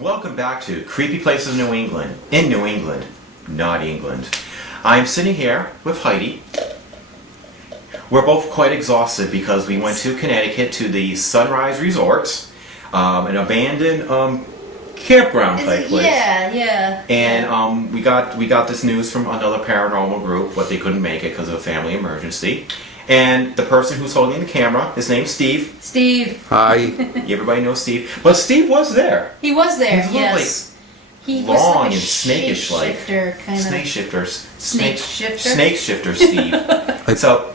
Welcome back to Creepy Places in New England. In New England, not England. I'm sitting here with Heidi. We're both quite exhausted because we went to Connecticut to the Sunrise Resort, an abandoned campground type place. Yeah. And we got this news from another paranormal group, but they couldn't make it because of a family emergency. And the person who's holding the camera, his name's Steve. Steve. Hi. Everybody knows Steve. But Steve was there. He was there, He's yes. He long was like a and snakish like. Snake shifter. Snake shifter Steve. So,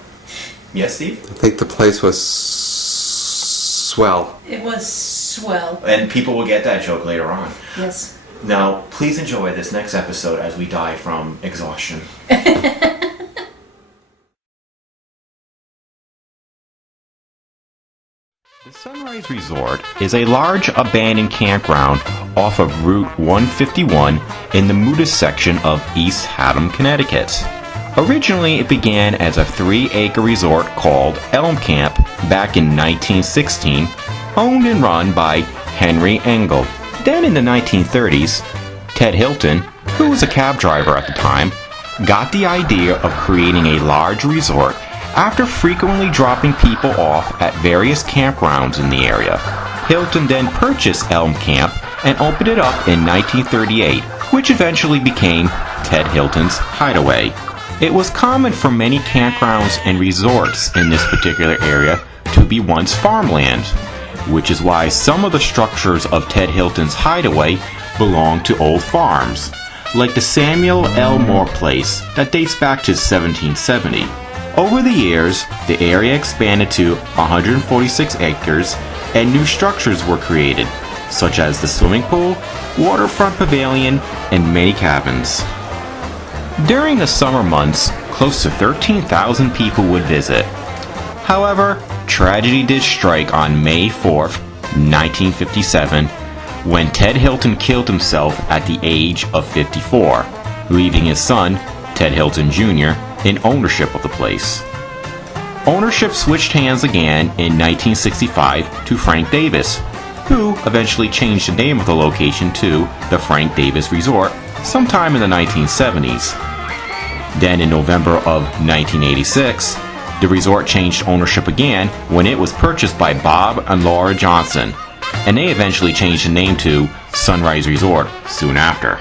yes, Steve? I think the place was swell. It was swell. And people will get that joke later on. Yes. Now, please enjoy this next episode as we die from exhaustion. The Sunrise Resort is a large abandoned campground off of Route 151 in the Moodus section of East Haddam, Connecticut. Originally, it began as a 3-acre resort called Elm Camp back in 1916, owned and run by Henry Engel. Then in the 1930s, Ted Hilton, who was a cab driver at the time, got the idea of creating a large resort after frequently dropping people off at various campgrounds in the area. Hilton then purchased Elm Camp and opened it up in 1938, which eventually became Ted Hilton's Hideaway. It was common for many campgrounds and resorts in this particular area to be once farmland, which is why some of the structures of Ted Hilton's Hideaway belong to old farms, like the Samuel Elmore place that dates back to 1770. Over the years, the area expanded to 146 acres and new structures were created, such as the swimming pool, waterfront pavilion, and many cabins. During the summer months, close to 13,000 people would visit. However, tragedy did strike on May 4th, 1957, when Ted Hilton killed himself at the age of 54, leaving his son, Ted Hilton Jr., in ownership of the place. Ownership switched hands again in 1965 to Frank Davis, who eventually changed the name of the location to the Frank Davis Resort sometime in the 1970s. Then in November of 1986, the resort changed ownership again when it was purchased by Bob and Laura Johnson, and they eventually changed the name to Sunrise Resort soon after.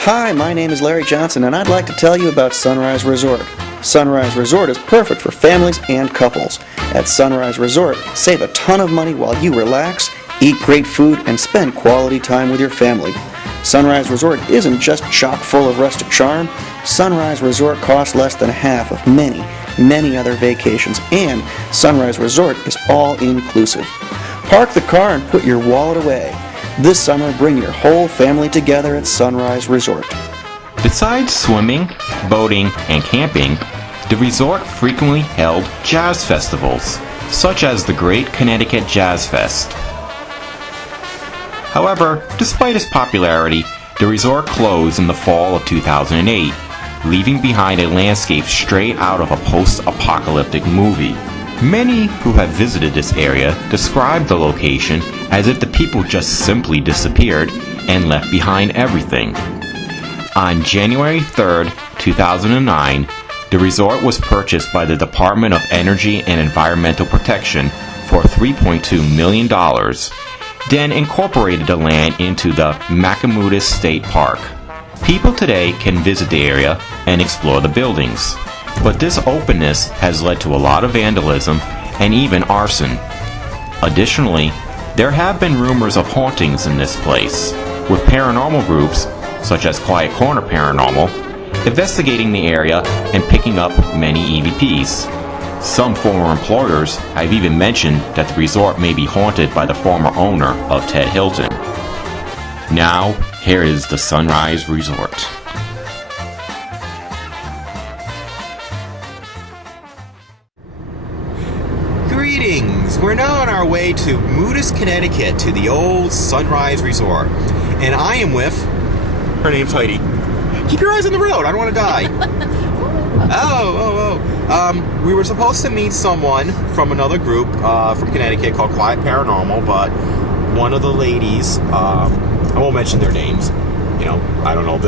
Hi, my name is Larry Johnson, and I'd like to tell you about Sunrise Resort. Sunrise Resort is perfect for families and couples. At Sunrise Resort, save a ton of money while you relax, eat great food, and spend quality time with your family. Sunrise Resort isn't just chock full of rustic charm. Sunrise Resort costs less than half of many other vacations, and Sunrise Resort is all inclusive. Park the car and put your wallet away. This summer, bring your whole family together at Sunrise Resort. Besides swimming, boating, and camping, the resort frequently held jazz festivals, such as the Great Connecticut Jazz Fest. However, despite its popularity, the resort closed in the fall of 2008, leaving behind a landscape straight out of a post-apocalyptic movie. Many who have visited this area describe the location as if the people just simply disappeared and left behind everything. On January 3rd, 2009, the resort was purchased by the Department of Energy and Environmental Protection for $3.2 million, then incorporated the land into the Machimoodus State Park. People today can visit the area and explore the buildings, but this openness has led to a lot of vandalism and even arson. Additionally, there have been rumors of hauntings in this place, with paranormal groups, such as Quiet Corner Paranormal, investigating the area and picking up many EVPs. Some former employers have even mentioned that the resort may be haunted by the former owner of Ted Hilton. Now, here is the Sunrise Resort. Greetings! We're now on our way to Moodus, Connecticut, to the old Sunrise Resort. And I am with... her name's Heidi. Keep your eyes on the road, I don't want to die. We were supposed to meet someone from another group from Connecticut called Quiet Paranormal, but one of the ladies I won't mention their names. You know, I don't know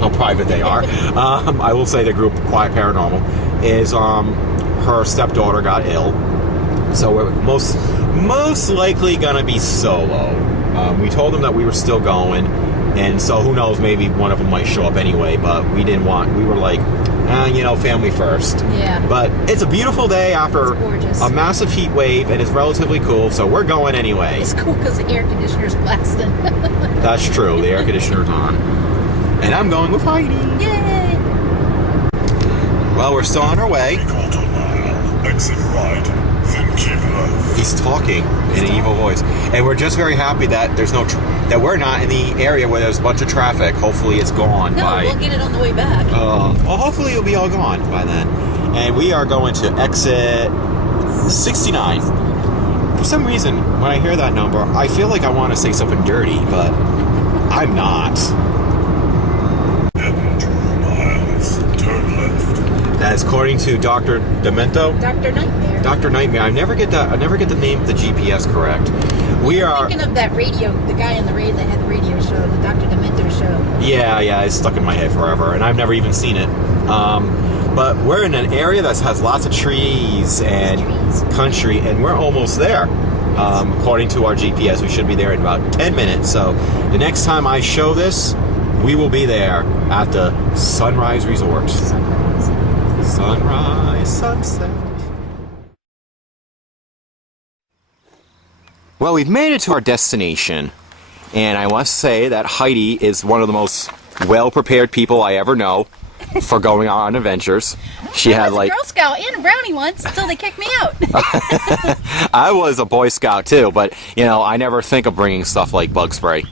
how private they are. I will say the group Quiet Paranormal is her stepdaughter got ill, so we're most likely gonna be solo. We told them that we were still going, and so who knows, maybe one of them might show up anyway, but we were like, you know, family first. Yeah. But it's a beautiful day after It's gorgeous. a massive heat wave, and it's relatively cool, so we're going anyway. It's cool because the air conditioner's blasting. That's true, the air conditioner's on. And I'm going with Heidi. Yay! Well, we're still on our way. Quarter mile, exit right, then keep left. He's talking in an evil voice, and we're just very happy that there's that we're not in the area where there's a bunch of traffic. Hopefully, it's gone No, by. we'll get it on the way back. Well, hopefully it'll be all gone by then. And we are going to exit 69. For some reason, when I hear that number, I feel like I want to say something dirty, but I'm not. Heading 2 miles, turn left. As according to Dr. Demento. Dr. Nightmare. Dr. Nightmare. I never get the name of the GPS correct. We are Thinking of that radio, the guy on the radio that had the radio show, the Dr. Demento show. Yeah, it's stuck in my head forever, and I've never even seen it. But we're in an area that has lots of trees and country, and we're almost there. According to our GPS, we should be there in about 10 minutes. So the next time I show this, we will be there at the Sunrise Resort. Sunrise, sunset. Well, we've made it to our destination, and I must say that Heidi is one of the most well-prepared people I ever know for going on adventures. She had I was a Girl Scout and a Brownie once until they kicked me out. I was a Boy Scout too, but you know, I never think of bringing stuff like bug spray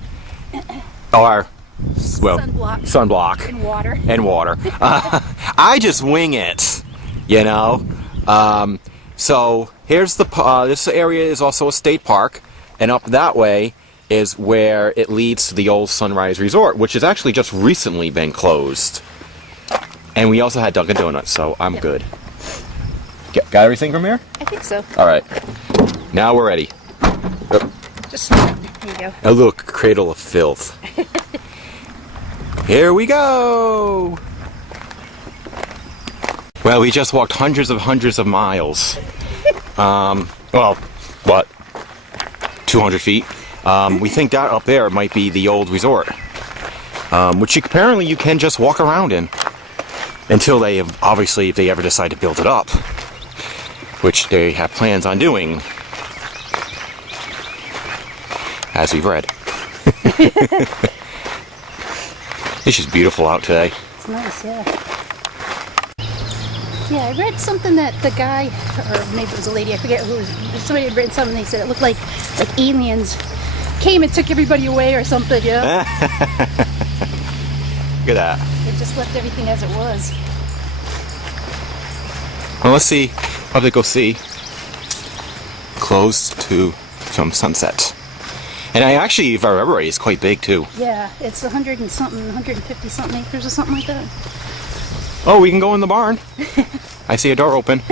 or sunblock And water. I just wing it, you know. So here's this area is also a state park, and up that way is where it leads to the old Sunrise Resort, which has actually just recently been closed. And we also had Dunkin' Donuts, so I'm good. Got everything from here? I think so. All right. Now we're ready. Just there you go. A little cradle of filth. Here we go. Well, we just walked hundreds of miles. Well, what? 200 feet. We think that up there might be the old resort, which apparently you can just walk around in. Until they have, obviously, if they ever decide to build it up, which they have plans on doing, as we've read. It's just beautiful out today. It's nice, yeah. Yeah, I read something that the guy, or maybe it was a lady, I forget who it was, somebody had written something, they said it looked like aliens came and took everybody away or something, yeah? Look at that. They just left everything as it was. Well, let's see. I'll have to go see. Close to some sunset. And I actually, if I remember right, it's quite big too. Yeah, it's 100 and something, 150 something acres or something like that. Oh, we can go in the barn. I see a door open.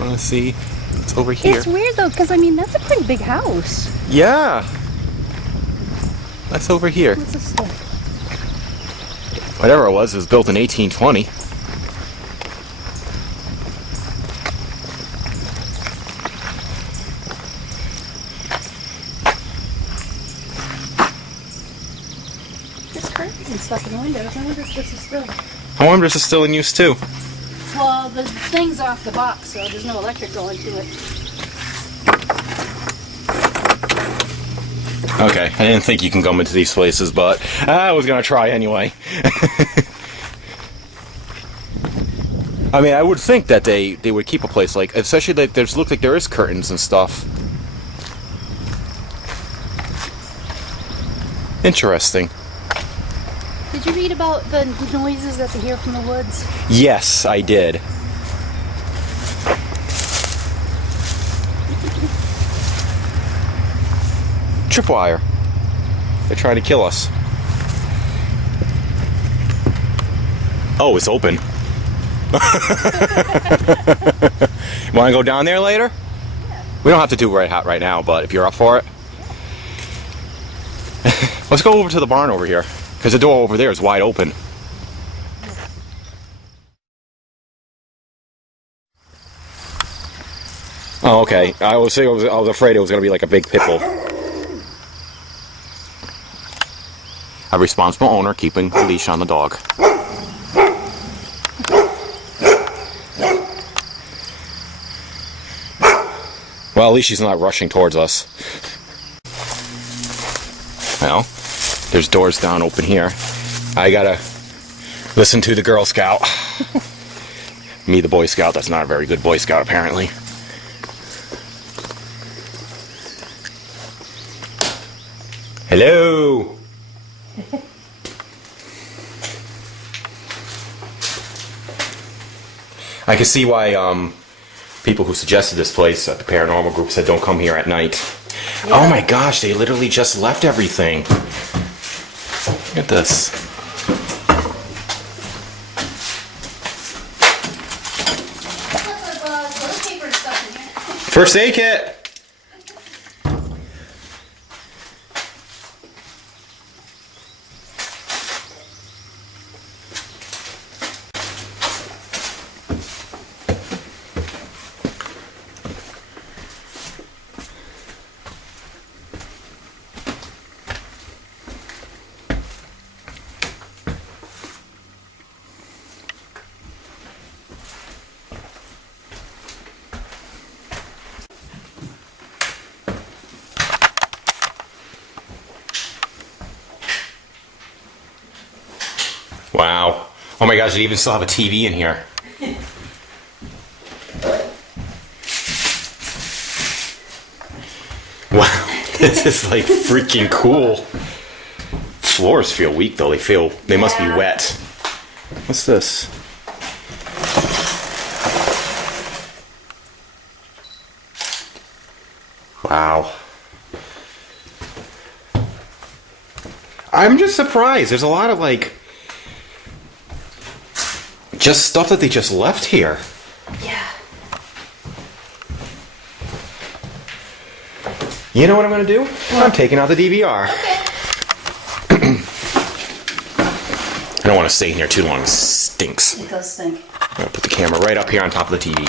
Let's see. It's over here. It's weird though, because I mean, that's a pretty big house. Yeah. That's over here. What's this stuff? Whatever it was built in 1820. It's curtains and stuff in the windows. I wonder if this is still... I wonder if this is still in use too. Well, the thing's off the box, so there's no electric going to it. Okay, I didn't think you can come into these places, but I was gonna try anyway. I mean, I would think that they would keep a place like, especially like look like there is curtains and stuff. Interesting. Did you read about the noises that they hear from the woods? Yes, I did. Tripwire. They're trying to kill us. Oh, it's open. You want to go down there later? Yeah. We don't have to do it right now, but if you're up for it. Let's go over to the barn over here, because the door over there is wide open. Oh, okay. I was afraid it was going to be like a big pit bull. A responsible owner keeping a leash on the dog. Well, at least she's not rushing towards us. Well, there's doors down open here. I gotta listen to the Girl Scout. Me, the Boy Scout, that's not a very good Boy Scout, apparently. Hello! I can see why people who suggested this place at the paranormal group said don't come here at night. Yeah. Oh my gosh, they literally just left everything. Look at this. First aid kit! Wow. Oh my gosh, they even still have a TV in here. Wow, this is like freaking cool. Floors feel weak though, they must be wet. What's this? Wow. I'm just surprised. There's a lot of like just stuff that they just left here. Yeah. You know what I'm going to do? What? I'm taking out the DVR. Okay. I don't want to stay in here too long. It stinks. It does stink. I'm going to put the camera right up here on top of the TV.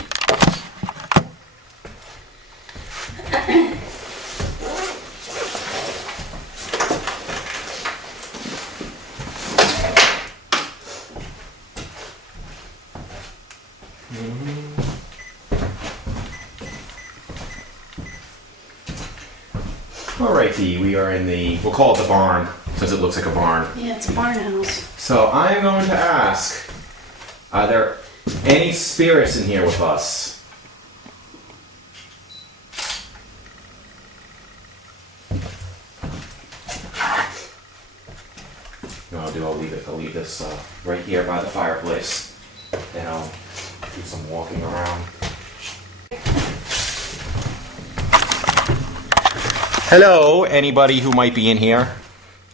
Alrighty, we are in we'll call it the barn, since it looks like a barn. Yeah, it's a barn house. So I'm going to ask, are there any spirits in here with us? No, I'll leave this right here by the fireplace. Then I'll do some walking around. Hello, anybody who might be in here.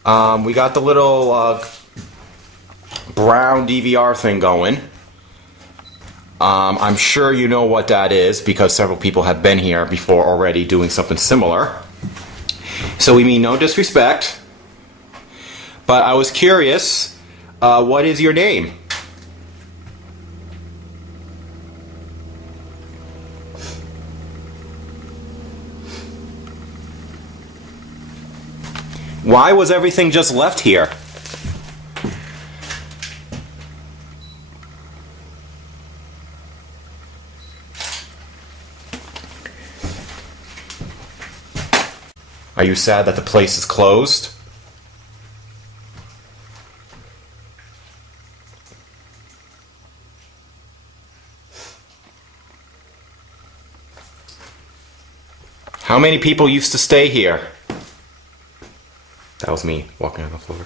We got the little brown DVR thing going. I'm sure you know what that is because several people have been here before already doing something similar. So we mean no disrespect. But I was curious, what is your name? Why was everything just left here? Are you sad that the place is closed? How many people used to stay here? That was me walking on the floor.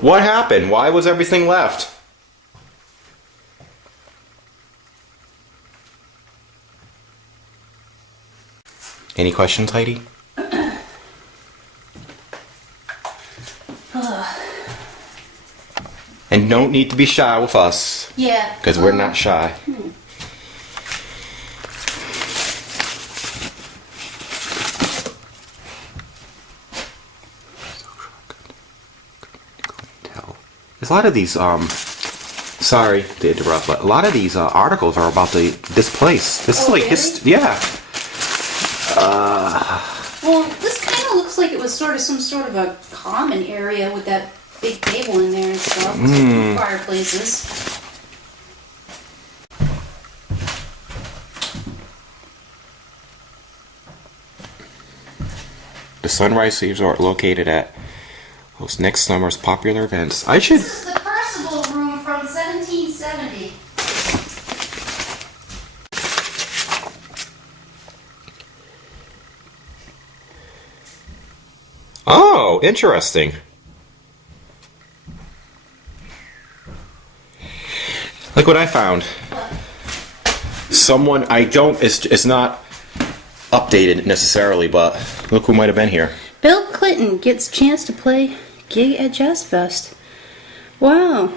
What happened? Why was everything left? Any questions, Heidi? no need to be shy with us. Yeah. Because we're not shy. There's a lot of these, sorry to interrupt, but a lot of these articles are about this place. This is like really? yeah. Well, this kind of looks like it was sort of some sort of a common area with that big table in there and stuff. Two fireplaces. The Sunrise Resort located at hosts next summer's popular events. I should. This is the Percival room from 1770. Oh, interesting. Look what I found. Someone it's not updated necessarily, but look who might have been here. Bill Clinton gets chance to play gig at Jazz Fest. Wow.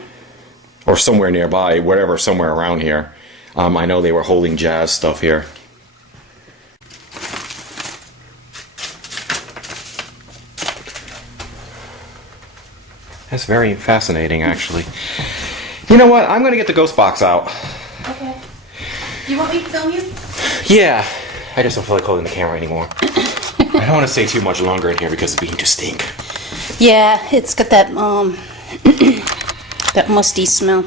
Or somewhere nearby, whatever, somewhere around here. I know they were holding jazz stuff here. That's very fascinating, actually. You know what? I'm going to get the ghost box out. Okay. Do you want me to film you? Yeah. I just don't feel like holding the camera anymore. I don't want to stay too much longer in here because it's beginning to stink. Yeah, it's got that that musty smell.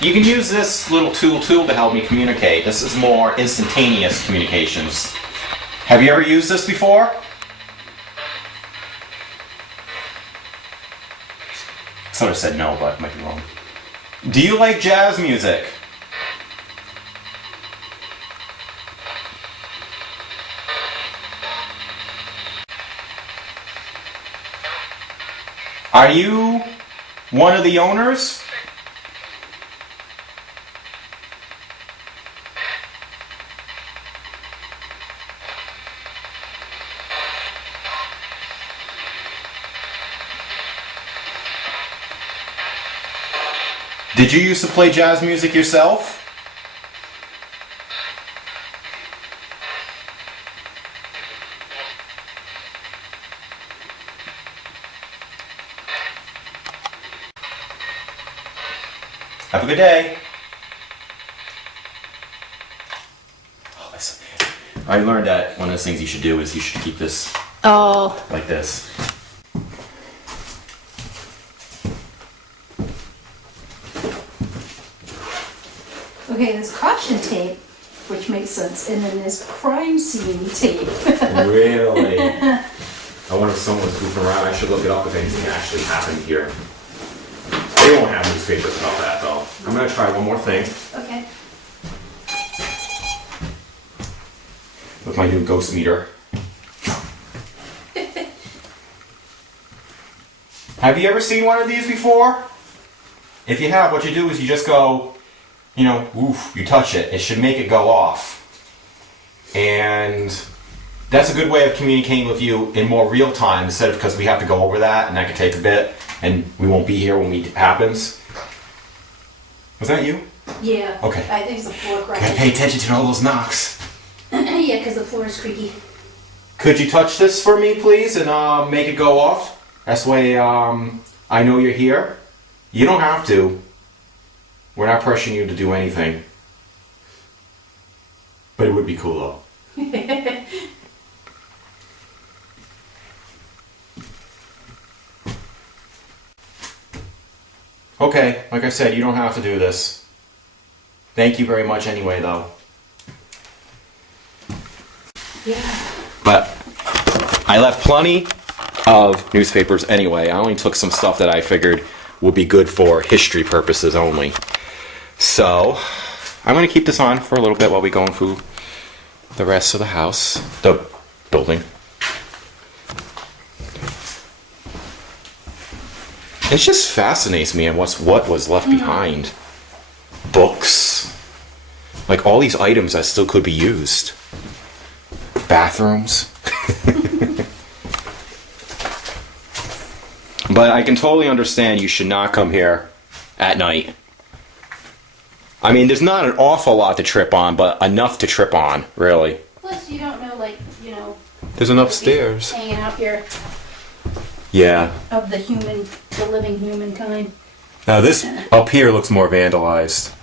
You can use this little tool to help me communicate. This is more instantaneous communications. Have you ever used this before? I sort of said no, but I might be wrong. Do you like jazz music? Are you one of the owners? Did you used to play jazz music yourself? Have a good day. Oh, I learned that one of the things you should do is you should keep this like this. Okay, there's caution tape, which makes sense, and then there's crime scene tape. Really? I wonder if someone's goofing around. I should look it up if anything actually happened here. They won't have newspapers about that, though. I'm gonna try one more thing Okay. with my new ghost meter. Have you ever seen one of these before? If you have, what you do is you just go, you know, oof, you touch it. It should make it go off. And that's a good way of communicating with you in more real time instead of, because we have to go over that and that could take a bit and we won't be here when it happens. Was that you? Yeah. Okay. I think it's the floor Gotta cracking. pay attention to all those knocks. Yeah, because the floor is creaky. Could you touch this for me, please, and make it go off? That's the way I know you're here. You don't have to. We're not pressuring you to do anything. But it would be cool, though. Okay, like I said, you don't have to do this. Thank you very much anyway, though. Yeah. But I left plenty of newspapers anyway. I only took some stuff that I figured would be good for history purposes only. So I'm going to keep this on for a little bit while we go through the rest of the house, the building. It just fascinates me and what was left behind. Books, like all these items that still could be used. Bathrooms. But I can totally understand you should not come here at night. I mean, there's not an awful lot to trip on, but enough to trip on, really. Plus, you don't know, like, you know... There's an upstairs. Hanging out here. Yeah. Of the living humankind. Now this up here looks more vandalized.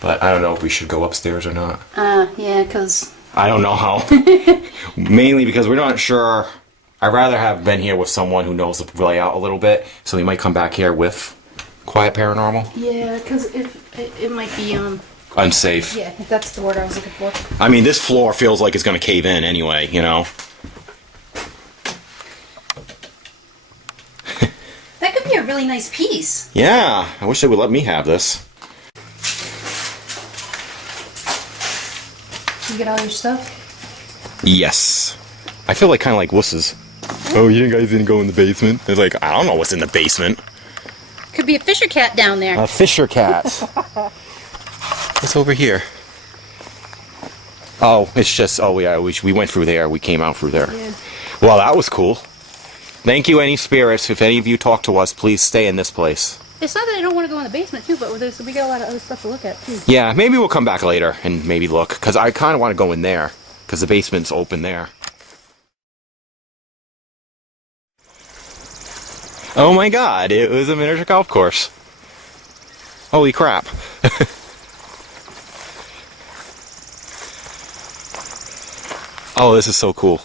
But I don't know if we should go upstairs or not. Yeah, because... I don't know how. Mainly because we're not sure. I'd rather have been here with someone who knows the layout a little bit, so we might come back here with Quiet Paranormal. Yeah, because it might be, unsafe. Yeah, that's the word I was looking for. I mean, this floor feels like it's going to cave in anyway, you know? That could be a really nice piece. Yeah, I wish they would let me have this. You get all your stuff? Yes. I feel like kind of like wusses. Oh, you guys didn't go in the basement? It's like, I don't know what's in the basement. Could be a fisher cat down there. A fisher cat. What's over here? Oh, it's just, oh yeah, we went through there. We came out through there. Yeah. Well, that was cool. Thank you, any spirits. If any of you talk to us, please stay in this place. It's not that I don't want to go in the basement, too, but we got a lot of other stuff to look at, too. Yeah, maybe we'll come back later and maybe look, because I kind of want to go in there, because the basement's open there. Oh my god, it was a miniature golf course. Holy crap. Oh, this is so cool.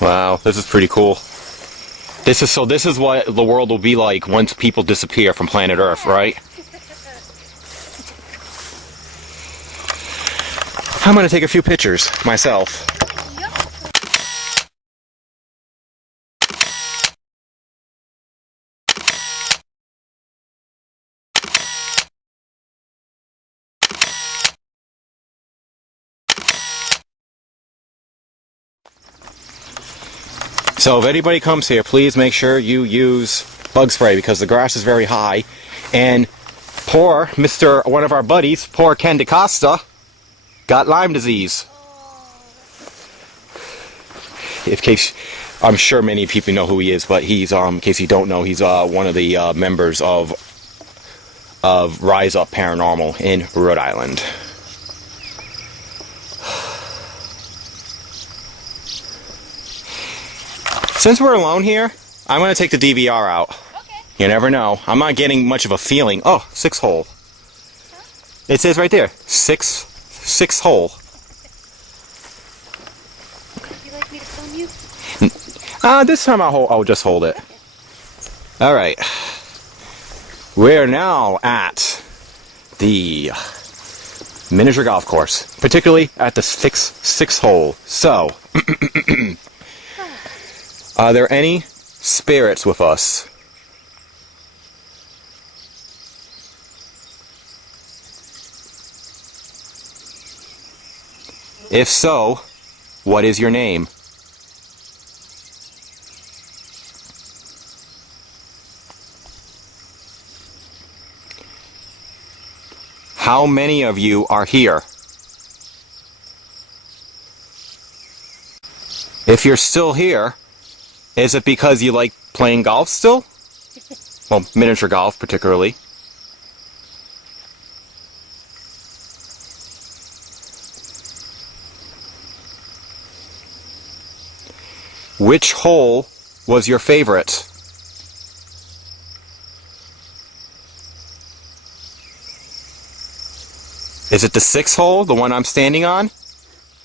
Wow, this is pretty cool. This is what the world will be like once people disappear from planet Earth, right? I'm gonna take a few pictures myself. So if anybody comes here, please make sure you use bug spray because the grass is very high. And poor one of our buddies, poor Ken DeCosta, got Lyme disease. I'm sure many people know who he is, but he's, in case you don't know, he's one of the members of Rise Up Paranormal in Rhode Island. Since we're alone here, I'm going to take the DVR out. Okay. You never know. I'm not getting much of a feeling. Oh, 6 hole. Huh? It says right there, 6 hole. Would you like me to film you? This time I'll just hold it. Okay. All right. We're now at the miniature golf course, particularly at the 6 hole. So, are there any spirits with us? If so, what is your name? How many of you are here? If you're still here, is it because you like playing golf still? Well, miniature golf particularly. Which hole was your favorite? Is it the 6th hole, the one I'm standing on?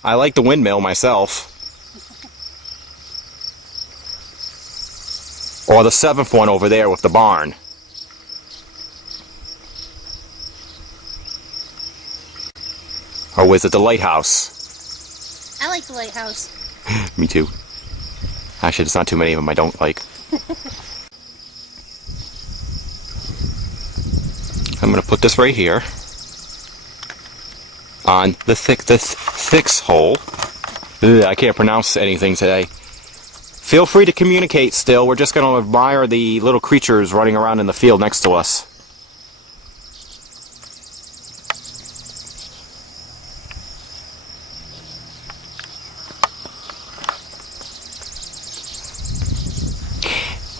I like the windmill myself. Or the 7th one over there with the barn. Or was it the lighthouse? I like the lighthouse. Me too. Actually, there's not too many of them I don't like. I'm going to put this right here. On the 6th hole. Ugh, I can't pronounce anything today. Feel free to communicate still. We're just going to admire the little creatures running around in the field next to us.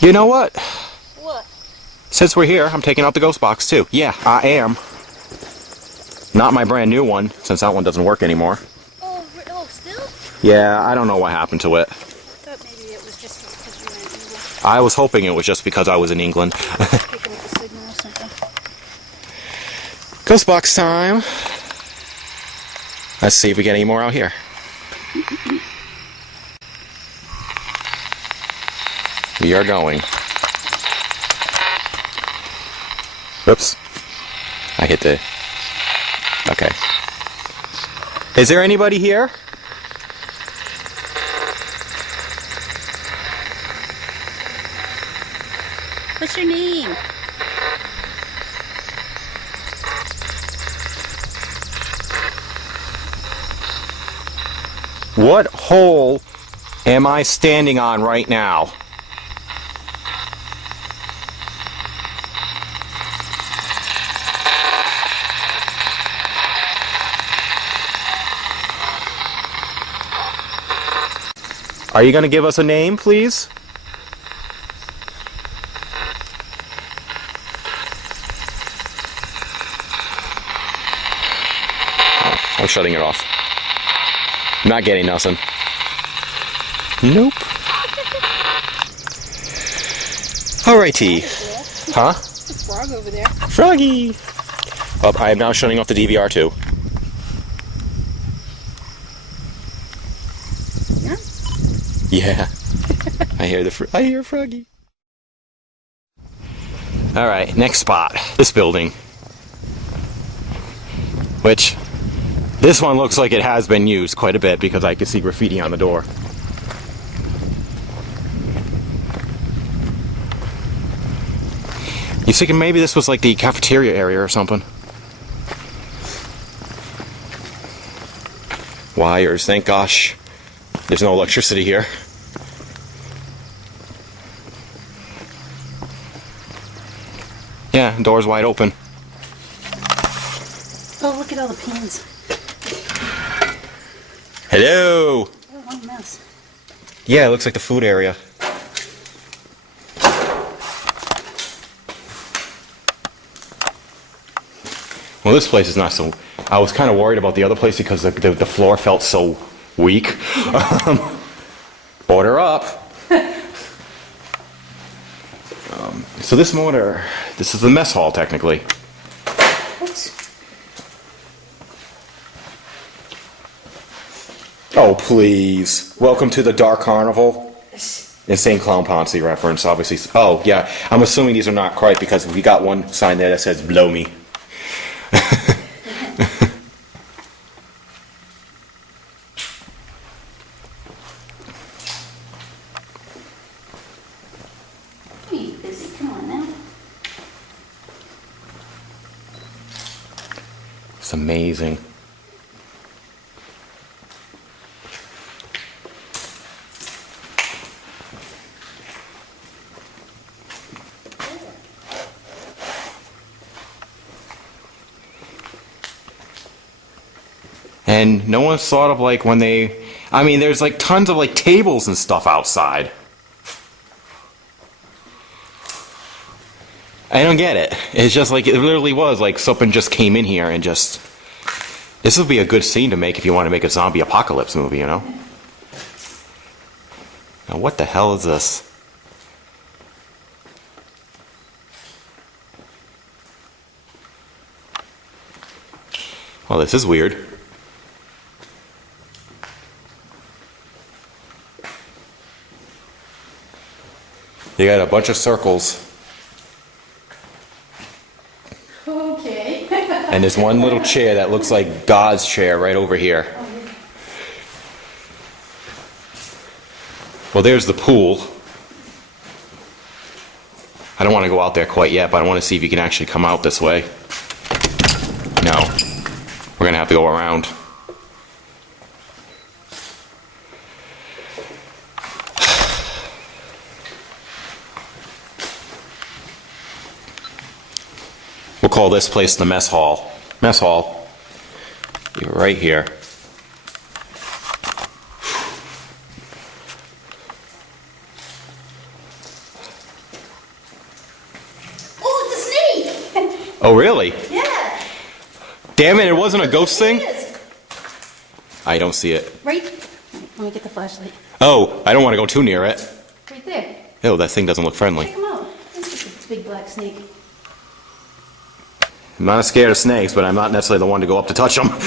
You know what? What? Since we're here, I'm taking out the ghost box too. Yeah, I am. Not my brand new one, since that one doesn't work anymore. Oh, still? Yeah, I don't know what happened to it. I thought maybe it was just because you were in England. I was hoping it was just because I was in England. Picking up the signal or something. Ghost box time. Let's see if we get any more out here. We are going. Oops. I hit the... Okay. Is there anybody here? What's your name? What hole am I standing on right now? Are you going to give us a name, please? Oh, I'm shutting it off. Not getting nothing. Nope. Alrighty. Huh? There's a frog over there. Froggy! Oh, I am now shutting off the DVR too. Yeah. I hear Froggy. Alright, next spot. This building. Which, this one looks like it has been used quite a bit because I can see graffiti on the door. You thinking maybe this was like the cafeteria area or something? Wires, thank gosh. There's no electricity here. Yeah, door's wide open. Oh, look at all the pins. Hello! Oh, one mouse. Yeah, it looks like the food area. Well, this place is not so... I was kind of worried about the other place because the floor felt so weak. Order up. So this motor, this is the mess hall technically. Oops. Oh please! Welcome to the Dark Carnival. Insane Clown Posse reference, obviously. Oh yeah, I'm assuming these are not quite because we got one sign there that says "Blow me." It's amazing. And no one's thought of like when they... I mean, there's like tons of like tables and stuff outside. I don't get it. It's just like, it literally was like something just came in here and just... This would be a good scene to make if you want to make a zombie apocalypse movie, you know? Now what the hell is this? Well, this is weird. You got a bunch of circles. Okay. And there's one little chair that looks like God's chair right over here. Well, there's the pool. I don't want to go out there quite yet, but I want to see if you can actually come out this way. No. We're going to have to go around. We'll call this place the mess hall. Mess hall. You're right here. Oh, it's a snake! Oh, really? Yeah. Damn it, it wasn't a ghost thing? It is. I don't see it. Right. Let me get the flashlight. Oh, I don't want to go too near it. Right there. Oh, that thing doesn't look friendly. Check him out. It's a big black snake. I'm not scared of snakes, but I'm not necessarily the one to go up to touch them. Good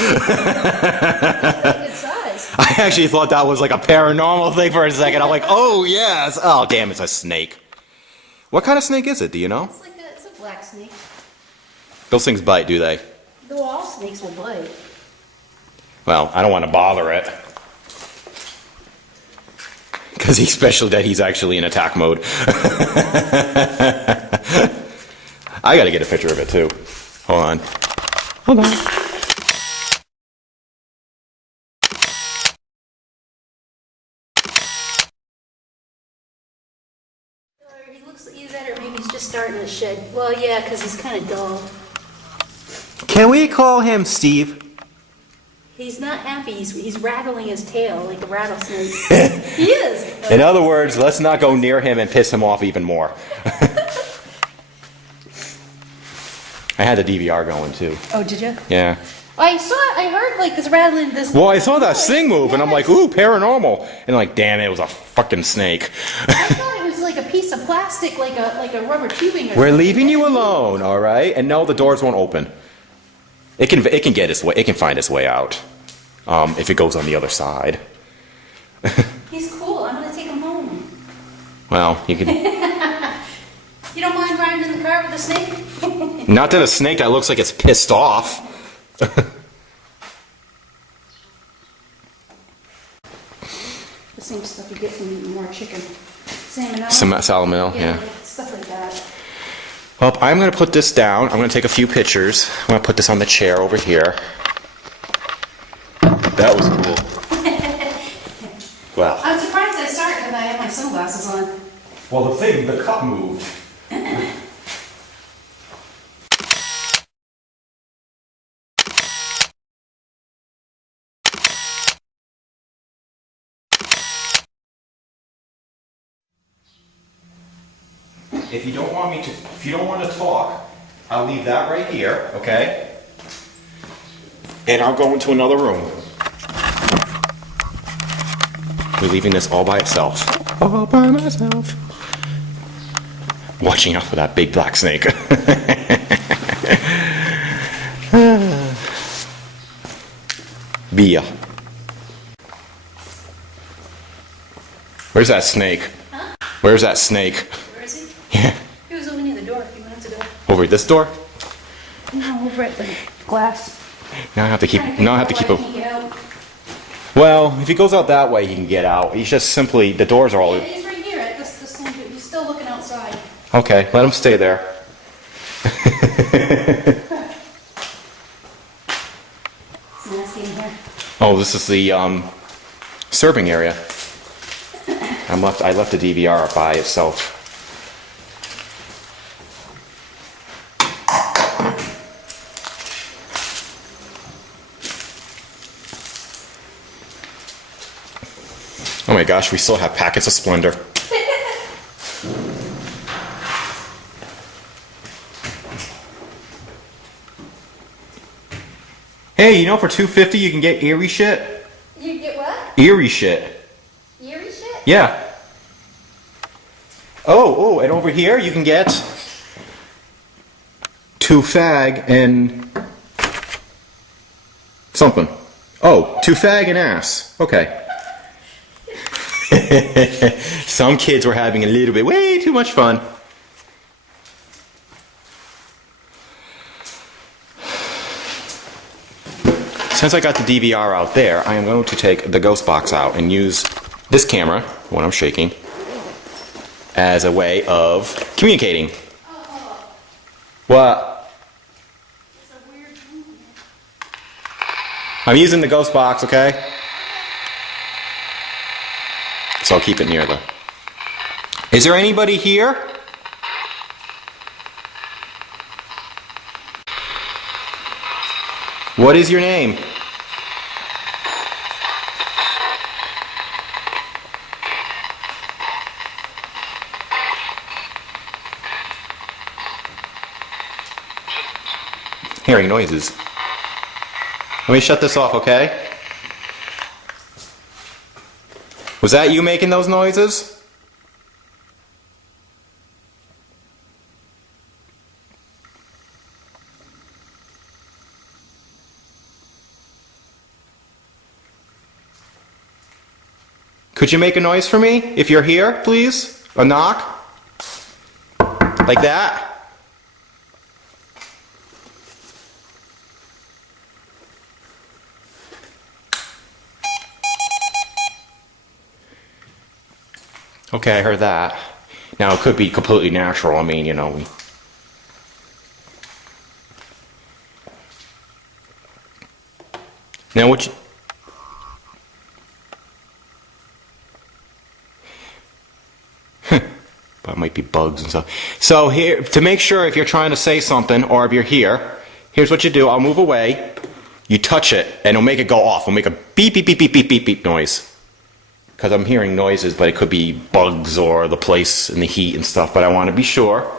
size. I actually thought that was like a paranormal thing for a second. I'm like, oh yes. Oh damn, it's a snake. What kind of snake is it? Do you know? It's a black snake. Those things bite, do they? Though all snakes will bite. Well, I don't want to bother it. Because especially that he's actually in attack mode. I gotta get a picture of it too. Hold on. Hold on. He looks either that or maybe he's just starting to shed. Well, yeah, because he's kind of dull. Can we call him Steve? He's not happy. He's rattling his tail like a rattlesnake. He is. In other words, let's not go near him and piss him off even more. I had the DVR going too. Oh, did you? Yeah. I heard like this rattling. This. Well, I saw that thing move, and I'm like, ooh, paranormal. And like, damn, it was a fucking snake. I thought it was like a piece of plastic, like a rubber tubing. Or We're something. leaving you alone, all right? And no, the doors won't open. It can get its way. It can find its way out, if it goes on the other side. He's cool. I'm gonna take him home. Well, you can. You don't mind riding in the car with a snake? Not that a snake that looks like it's pissed off. The same stuff you get from eating more chicken. Salmonella. Salmonella, yeah. Stuff like that. Well, I'm going to put this down. I'm going to take a few pictures. I'm going to put this on the chair over here. That was cool. Well. I'm surprised I started because I have my sunglasses on. Well, the cup moved. If you don't want to talk, I'll leave that right here, okay? And I'll go into another room. We're leaving this all by itself. All by myself. Watching out for that big black snake. Bia. Where's that snake? Huh? Where's that snake? Where is he? Yeah. He was over near the door a few minutes ago. Over at this door? No, over at the glass. Now I have to keep. Now I have to keep Why a. can't he get out? Well, if he goes out that way, he can get out. He's just simply the doors are all. Yeah, he's right here at this thing. He's still looking outside. Okay, let him stay there. It's nasty in here. Oh, this is the serving area. I left the DVR by itself. Oh my gosh, we still have packets of Splendor. Hey, you know for $2.50 you can get eerie shit? You get what? Eerie shit. Eerie shit? Yeah. Oh, and over here you can get 2 fag and Something. Oh, to fag and ass. Okay. Some kids were having a little bit, way too much fun. Since I got the DVR out there, I am going to take the ghost box out and use this camera, when I'm shaking, as a way of communicating. What? It's a weird movement. I'm using the ghost box, okay? So I'll keep it near the... Is there anybody here? What is your name? Hearing noises. Let me shut this off, okay? Was that you making those noises? Could you make a noise for me if you're here, please? A knock? Like that? Okay, I heard that. Now, it could be completely natural. I mean, you know, Now, what you... But it might be bugs and stuff. So here, to make sure if you're trying to say something or if you're here, here's what you do. I'll move away. You touch it, and it'll make it go off. It'll make a beep, beep, beep, beep, beep, beep, beep noise. Because I'm hearing noises, but it could be bugs or the place and the heat and stuff, but I want to be sure.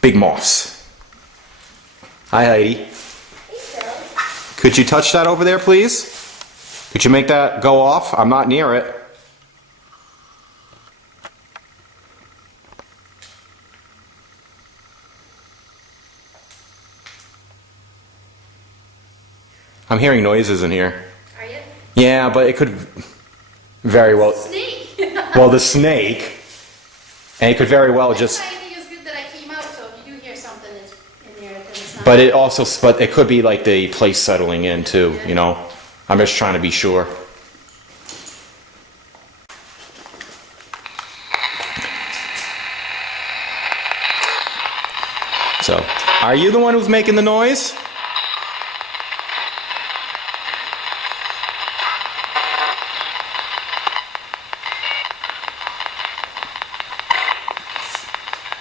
Big moths. Hi, Heidi. Hey, Charles. Could you touch that over there, please? Could you make that go off? I'm not near it. I'm hearing noises in here. Are you? Yeah, but it could very well... Snake. Well, the snake, and it could very well just... I think it's good that I came out, so if you do hear something that's in there, then it's not... But it also, but it could be like the place settling in too, you know? I'm just trying to be sure. So, are you the one who's making the noise?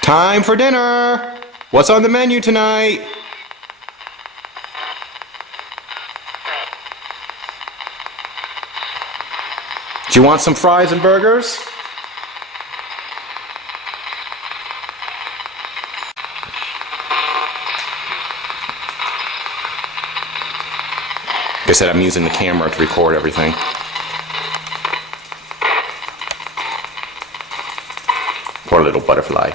Time for dinner! What's on the menu tonight? Do you want some fries and burgers? Like I said, I'm using the camera to record everything. Poor little butterfly.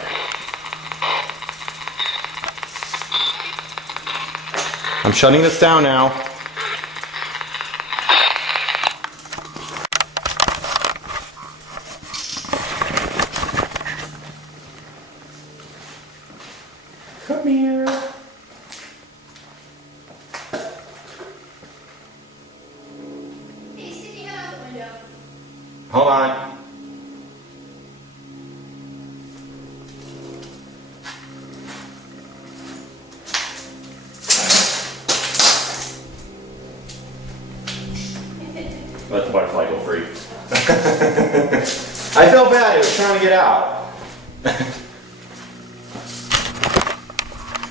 I'm shutting this down now. Come here. Hey, stick your head out the window. Hold on. Let the butterfly go free. I felt bad, it was trying to get out.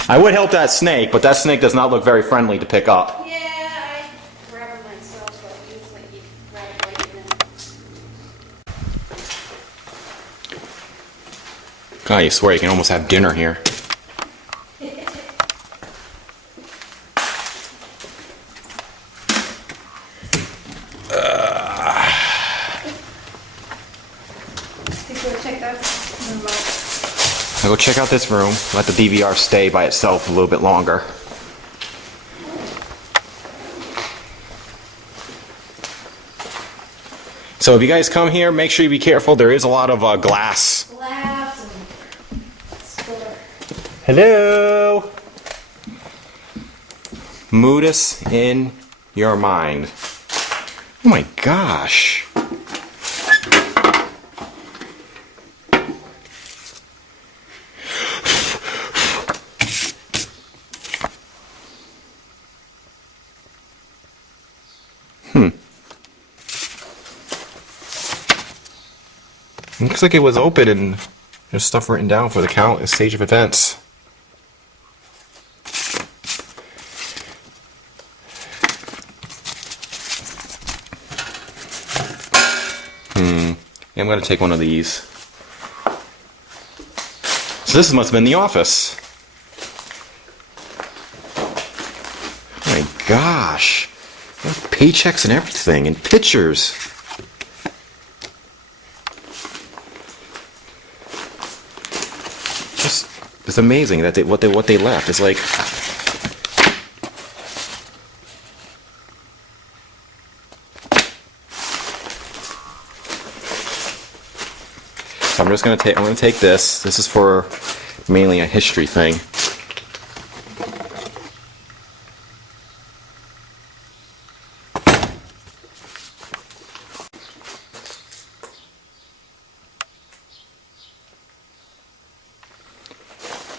I would help that snake, but that snake does not look very friendly to pick up. Yeah, I grab it myself, but it was like you grab it right in. God, you swear you can almost have dinner here. I'll go check out this room, let the DVR stay by itself a little bit longer. So if you guys come here, make sure you be careful. There is a lot of glass. Glass and stuff. Hello. Moodus in your mind. Oh my gosh. Looks like it was open and there's stuff written down for the stage of events. Yeah, I'm going to take one of these. So this must have been the office. Oh my gosh. Paychecks and everything and pictures. It's amazing that what they left. It's like so I'm gonna take this. This is for mainly a history thing.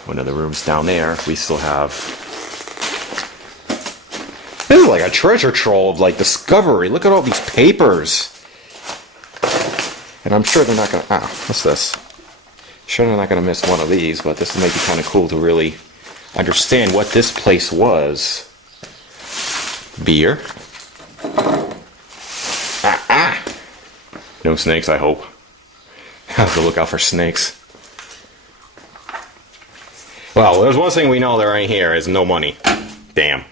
One of the rooms down there, we still have. This is like a treasure trove of like discovery. Look at all these papers. And I'm sure they're not gonna. Ah, what's this? Sure, they're not gonna miss one of these, but this may be kind of cool to really understand what this place was. Beer. No snakes, I hope. I have to look out for snakes. Well, there's one thing we know that right here is no money. Damn.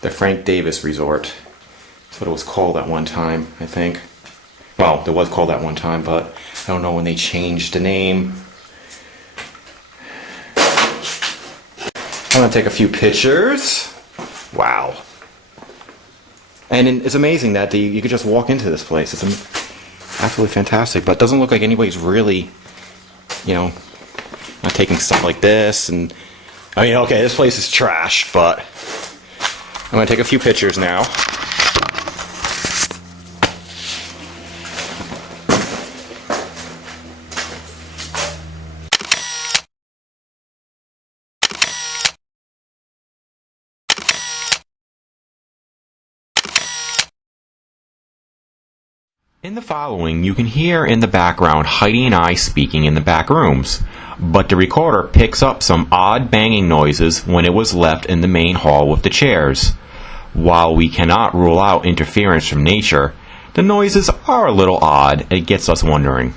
The Frank Davis Resort. That's what it was called at one time, I think. Well, it was called at one time, but I don't know when they changed the name. I'm gonna take a few pictures. Wow. And it's amazing that you could just walk into this place. It's absolutely fantastic, but it doesn't look like anybody's really, not taking stuff like this. And I mean, okay, this place is trash, but I'm gonna take a few pictures now. In the following, you can hear in the background Heidi and I speaking in the back rooms, but the recorder picks up some odd banging noises when it was left in the main hall with the chairs. While we cannot rule out interference from nature, the noises are a little odd. It gets us wondering.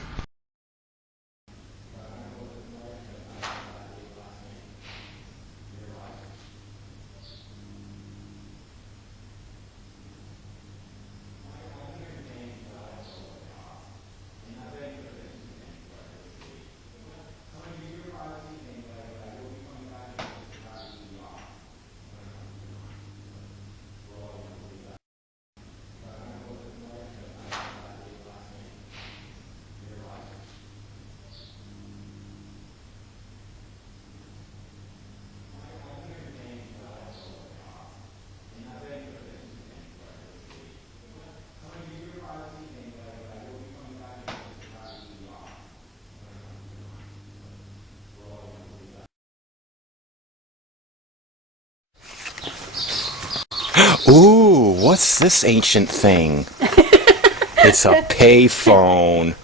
Ooh, what's this ancient thing? It's a payphone.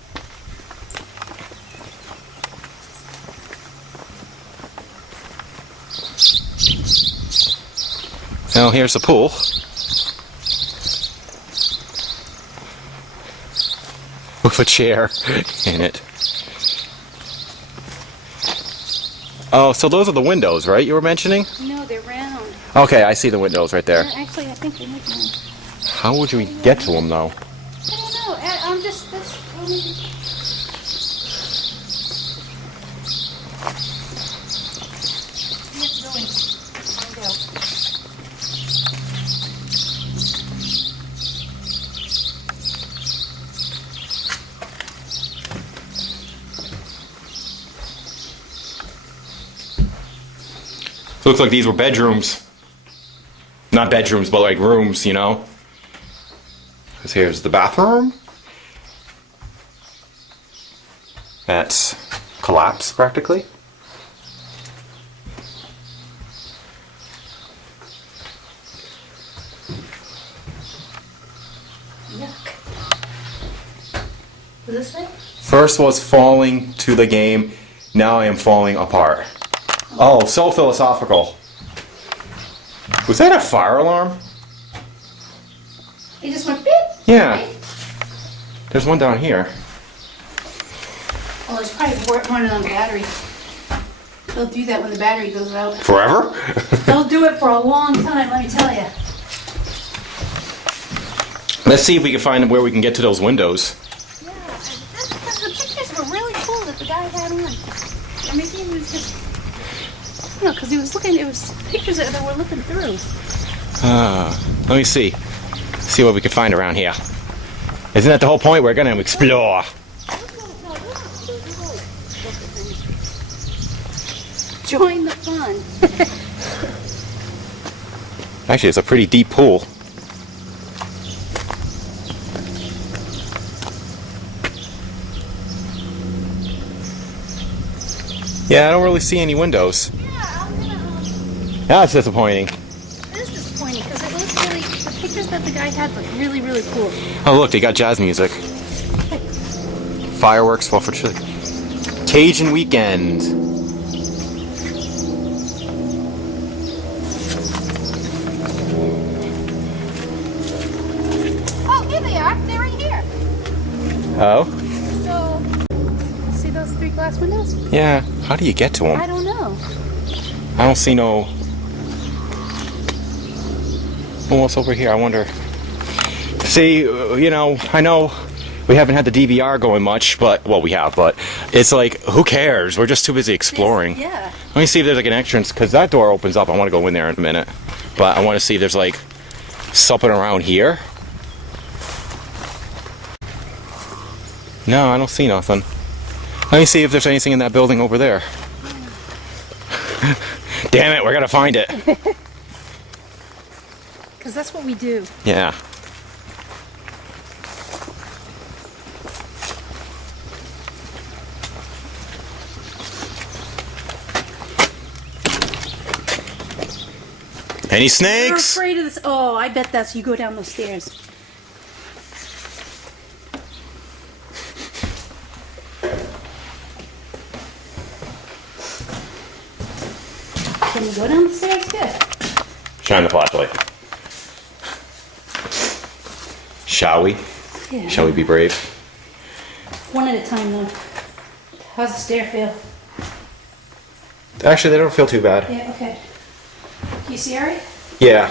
Now here's the pool. With a chair in it. Oh, so those are the windows, right, you were mentioning? No, they're round. Okay, I see the windows right there. Actually, I think they make round. How would we get to them, though? I don't know. I'm just. So it looks like these were bedrooms. Not bedrooms, but like rooms, you know? Because here's the bathroom. That's collapsed practically. Yuck. Was this right? First was falling to the game, now I am falling apart. Oh, so philosophical. Was that a fire alarm? It just went beep. Yeah. Right? There's one down here. Well, it's probably running on battery. They'll do that when the battery goes out. Forever? They'll do it for a long time, let me tell you. Let's see if we can find where we can get to those windows. Yeah, that's because the pictures were really cool that the guy had on. Or maybe it was just, you know, because he was looking, it was pictures that they were looking through. Let me see. See what we can find around here. Isn't that the whole point? We're going to explore. Join the fun. Actually, it's a pretty deep pool. Yeah, I don't really see any windows. That's disappointing. It is disappointing because it looks really, the pictures that the guy had look really, really cool. Oh, look, they got jazz music. Fireworks, 4th of July. Cajun weekend. Oh, here they are. They're right here. Oh? So, see those 3 glass windows? Yeah. How do you get to them? I don't know. I don't see no... Oh, what's over here? I wonder... See, you know, I know we haven't had the DVR going much, but... Well, we have, but it's like, who cares? We're just too busy exploring. Yeah. Let me see if there's like an entrance, because that door opens up. I want to go in there in a minute. But I want to see if there's like something around here. No, I don't see nothing. Let me see if there's anything in that building over there. Damn it, we're gonna find it. Because that's what we do. Yeah. Any You're snakes? afraid of this. Oh, I bet that's you go down those stairs. Can you go down the stairs? Good. Shine the flashlight. Shall we? Yeah. Shall we be brave? One at a time, though. How's the stair feel? Actually, they don't feel too bad. Yeah, okay. Can you see all right? Yeah.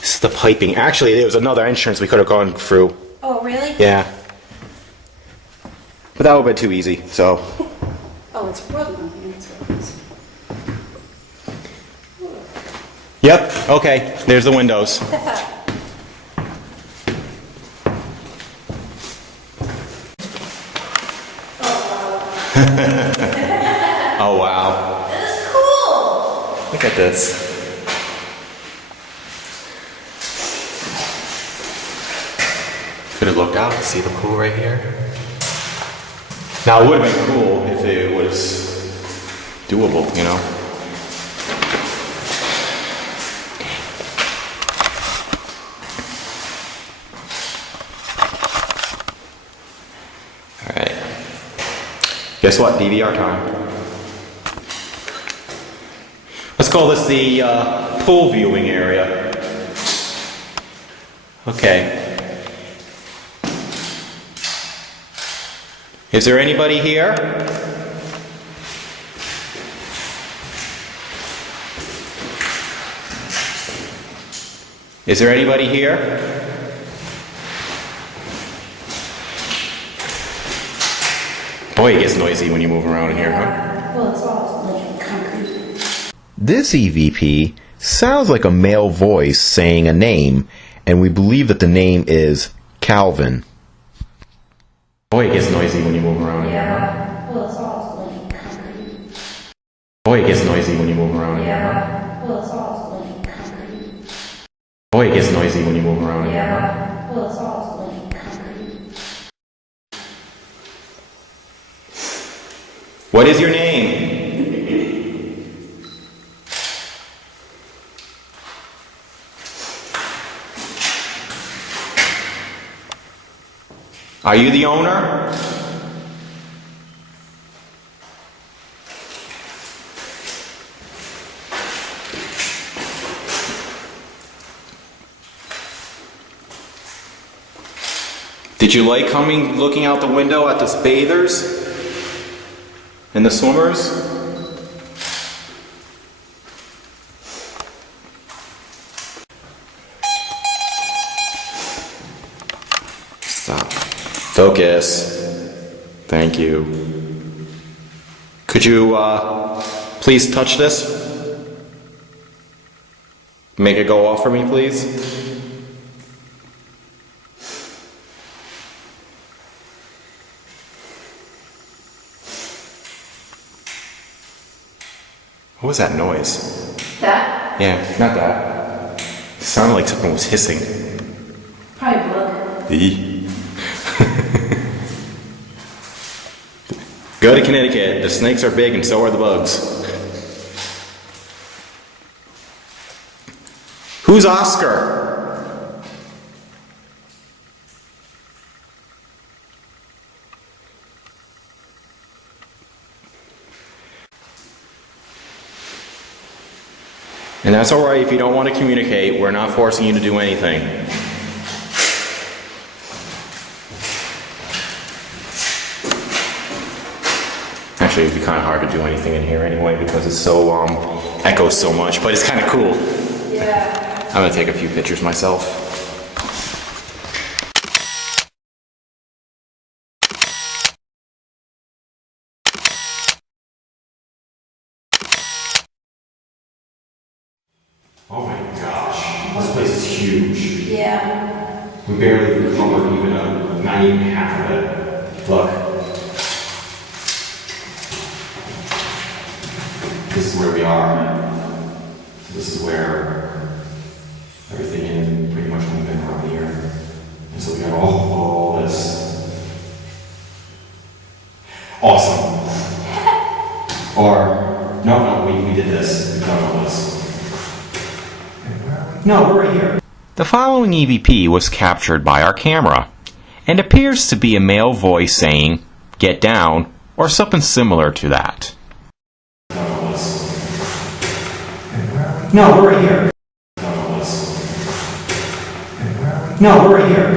This is the piping. Actually, there was another entrance we could have gone through. Oh, really? Yeah. But that would have been too easy, so. Oh, it's broken on here. That's what it is. Yep, okay. There's the windows. Oh, wow. That is cool! Look at this. Could have looked out to see the pool right here. Now, it would have been cool if it was doable, you know? Alright. Guess what? DVR time. Let's call this the pool viewing area. Okay. Is there anybody here? Is there anybody here? Boy, it gets noisy when you move around in here, huh? Well, it's all like concrete. This EVP sounds like a male voice saying a name, and we believe that the name is Calvin. Boy, it gets noisy when you move around in here, huh? Well, it's all like concrete. Boy, it gets noisy when you move around in here, huh? Yeah. Well, it's all concrete. Boy, it gets noisy when you move around in here, huh? Yeah. Well, it's all concrete. What is your name? Are you the owner? Did you like looking out the window at the bathers and the swimmers? Stop. Focus. Thank you. Could you please touch this? Make it go off for me, please. What was that noise? That? Yeah, not that. It sounded like something was hissing. Probably bug. Go to Connecticut. The snakes are big and so are the bugs. Who's Oscar? And that's alright if you don't want to communicate. We're not forcing you to do anything. Actually, it'd be kind of hard to do anything in here anyway because it's so, echoes so much, but it's kind of cool. Yeah. I'm gonna take a few pictures myself. Oh my gosh, this place is huge. Yeah. We barely covered not even half of it. Look. This is where we are. This is where everything is pretty much moving around here. And so we got all this. Awesome. Or, no, we did this. We've done all this. No, we're right here. The following EVP was captured by our camera and appears to be a male voice saying, "Get down," or something similar to that. No, we're right here. No, we're right here.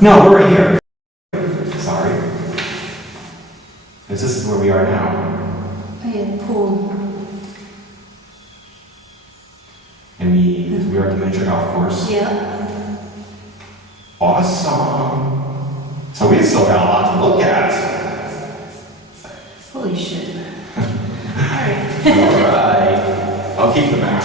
No, we're right here. Sorry. This is where we are now. Oh yeah, pool. And we are at the miniature golf course. Yeah. Awesome. So we still got a lot to look at. Holy shit. Alright. Alright. I'll keep the map.